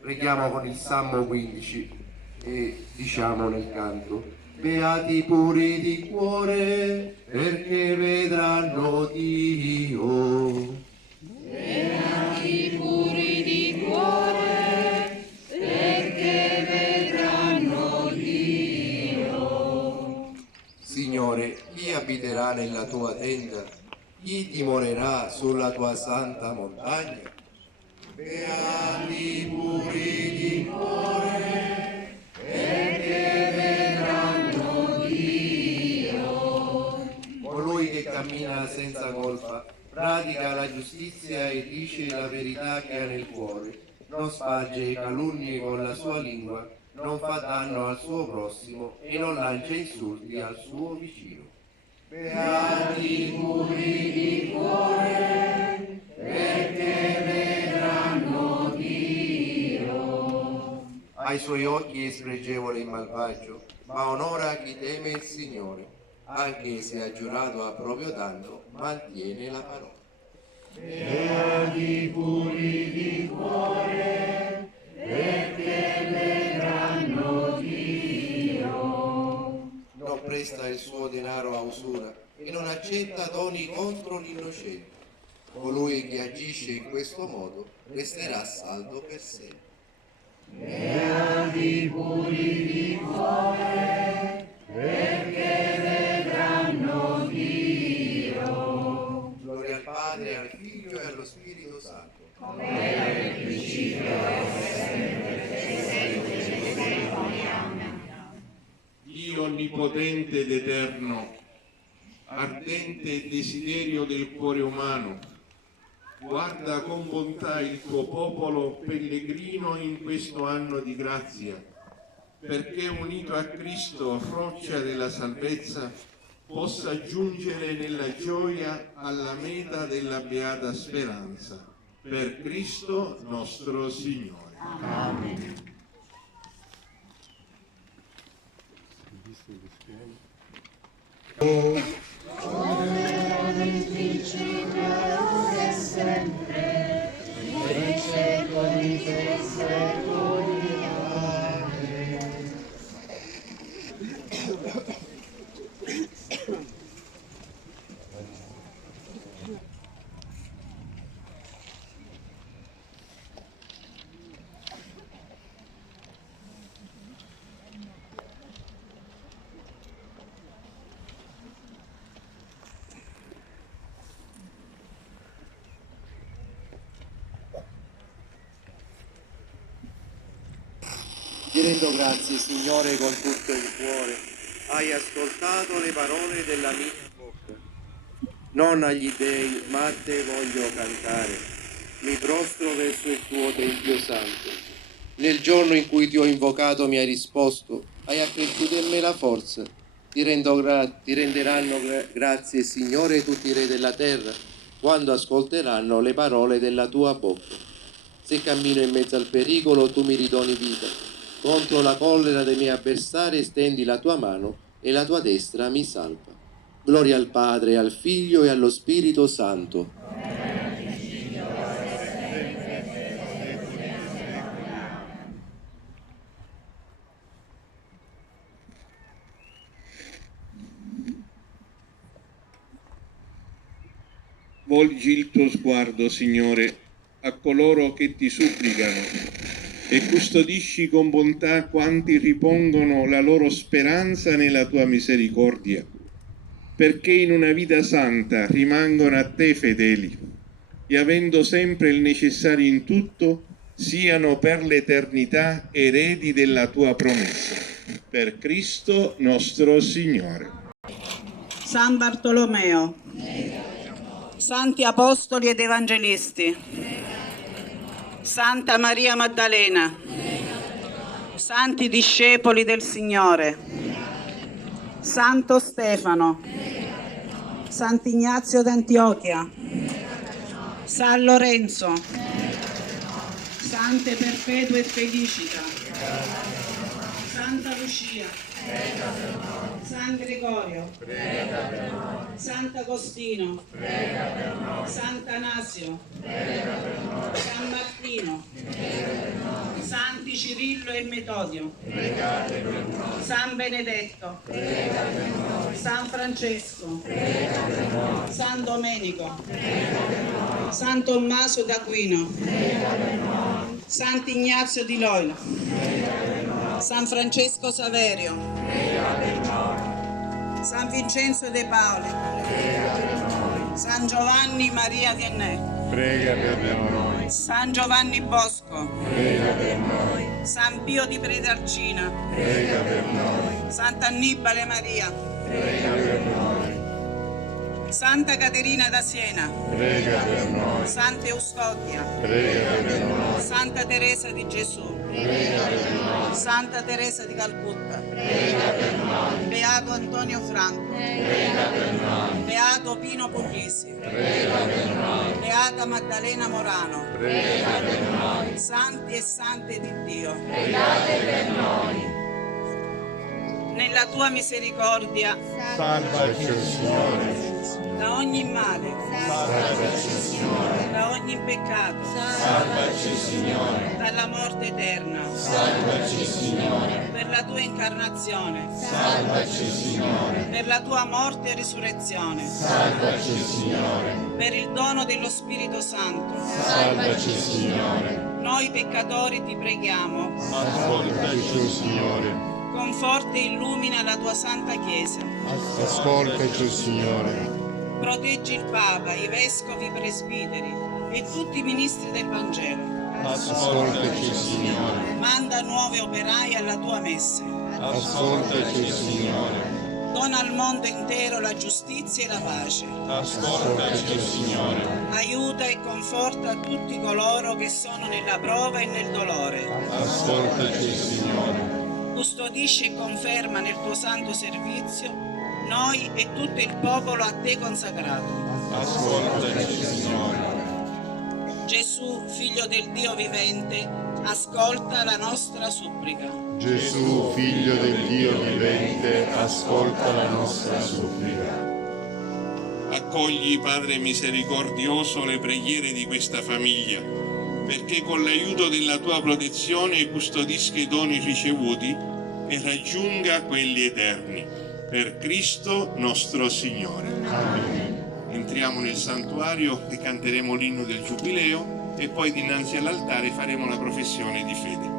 Preghiamo con il Salmo 15 e diciamo nel canto: beati i puri di cuore, perché vedranno Dio. Beati i puri di cuore, perché vedranno Dio. Signore, chi abiterà nella tua tenda? Chi dimorerà sulla tua santa montagna? Beati i puri di cuore, perché vedranno Dio. Colui che cammina senza colpa, pratica la giustizia e dice la verità che ha nel cuore, non sparge i calunni con la sua lingua, non fa danno al suo prossimo e non lancia insulti al suo vicino. Beati i puri di cuore, perché vedranno Dio. Ai suoi occhi è spregevole il malvagio, ma onora chi teme il Signore. Anche se ha giurato a proprio danno, mantiene la parola. Beati i puri di cuore, perché vedranno Dio. Non presta il suo denaro a usura e non accetta doni contro l'innocente. Colui che agisce in questo modo resterà saldo per sempre. Beati i puri di cuore, perché vedranno Dio. Gloria al Padre, al Figlio e allo Spirito Santo. Come era nel principio, Dio onnipotente ed eterno, ardente desiderio del cuore umano, guarda con bontà il tuo popolo pellegrino in questo anno di grazia, perché unito a Cristo, roccia della salvezza, possa giungere nella gioia alla meta della beata speranza. Per Cristo nostro Signore. Amen. Come era nel principio, ora e sempre, nei secoli dei secoli. Amen. Ti rendo grazie, Signore, con tutto il cuore. Hai ascoltato le parole della mia bocca. Non agli dei, ma a te voglio cantare. Mi prostro verso il tuo Tempio santo. Nel giorno in cui ti ho invocato mi hai risposto. Hai accresciuto in me la forza. Ti renderanno grazie, Signore, tutti i re della terra, quando ascolteranno le parole della tua bocca. Se cammino in mezzo al pericolo, tu mi ridoni vita. Contro la collera dei miei avversari stendi la tua mano e la tua destra mi salva. Gloria al Padre, al Figlio e allo Spirito Santo. Volgi il tuo sguardo, Signore, a coloro che ti supplicano e custodisci con bontà quanti ripongono la loro speranza nella tua misericordia, perché in una vita santa rimangono a te fedeli e avendo sempre il necessario in tutto siano per l'eternità eredi della tua promessa. Per Cristo nostro Signore. San Bartolomeo, Santi Apostoli ed Evangelisti, Santa Maria Maddalena, Santi discepoli del Signore, Santo Stefano, Sant'Ignazio d'Antiochia, San Lorenzo, Sante Perpetua e Felicita, Santa Lucia, San Gregorio, Sant'Agostino, Sant'Anasio, San Martino, San Cirillo e Metodio, pregate per noi. San Benedetto, Pregate per noi. San Francesco, Pregate per noi. San Domenico, Pregate per noi. San Tommaso d'Aquino, Pregate per noi. Sant'Ignazio di Loyola, Pregate per noi. San Francesco Saverio, Pregate per noi. San Vincenzo de Paoli, Pregate per noi. San Giovanni Maria Vianney, Prega per noi. San Giovanni Bosco, Prega per noi. San Pio di Predarcina, Prega per noi. Sant'Annibale Maria, Prega per noi. Santa Caterina da Siena, Prega per noi. Santa Eustochia, Prega per noi. Santa Teresa di Gesù, Prega per noi. Santa Teresa di Calcutta, Prega per noi. Beato Antonio Franco, Prega per noi. Beato Pino Puglisi, Prega per noi. Beata Maddalena Morano, Prega per noi. santi e sante di Dio, Pregate per noi. nella tua misericordia, Salvaci, Signore. da ogni male, Salvaci, Signore. da ogni peccato, Salvaci, Signore. dalla morte eterna, Salvaci, Signore. per la tua incarnazione, Salvaci, Signore. per la tua morte e risurrezione, Salvaci, Signore. per il dono dello Spirito Santo. Salvaci, Signore. Noi peccatori ti preghiamo, Ascoltaci, Signore. conforta e illumina la tua Santa Chiesa, Ascoltaci, Signore. proteggi il Papa, i Vescovi, i Presbiteri e tutti i ministri del Vangelo. Ascoltaci, Signore. Manda nuovi operai alla tua messe. Ascoltaci, Signore. Dona al mondo intero la giustizia e la pace. Ascoltaci, Signore. Aiuta e conforta tutti coloro che sono nella prova e nel dolore. Ascoltaci, Signore. Custodisci e conferma nel tuo santo servizio noi e tutto il popolo a te consacrato. Ascoltaci, Signore. Gesù, figlio del Dio vivente, ascolta la nostra supplica. Gesù, figlio del Dio vivente, ascolta la nostra supplica. Accogli, Padre misericordioso, le preghiere di questa famiglia, perché con l'aiuto della tua protezione custodisca i doni ricevuti e raggiunga quelli eterni. Per Cristo nostro Signore. Amen. Entriamo nel santuario e canteremo l'inno del Giubileo e poi dinanzi all'altare faremo la professione di fede.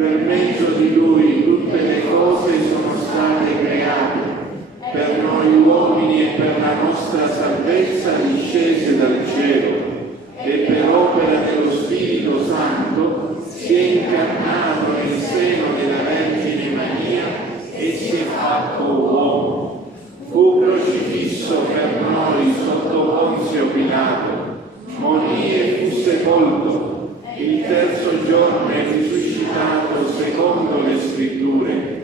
Per mezzo di Lui tutte le cose sono state create, per noi uomini e per la nostra salvezza discese dal cielo, e per opera dello Spirito Santo si è incarnato nel seno della Vergine Maria e si è fatto uomo. Fu crocifisso per noi sotto Ponzio Pilato, morì e fu sepolto. Il terzo giorno è risuscitato secondo le Scritture,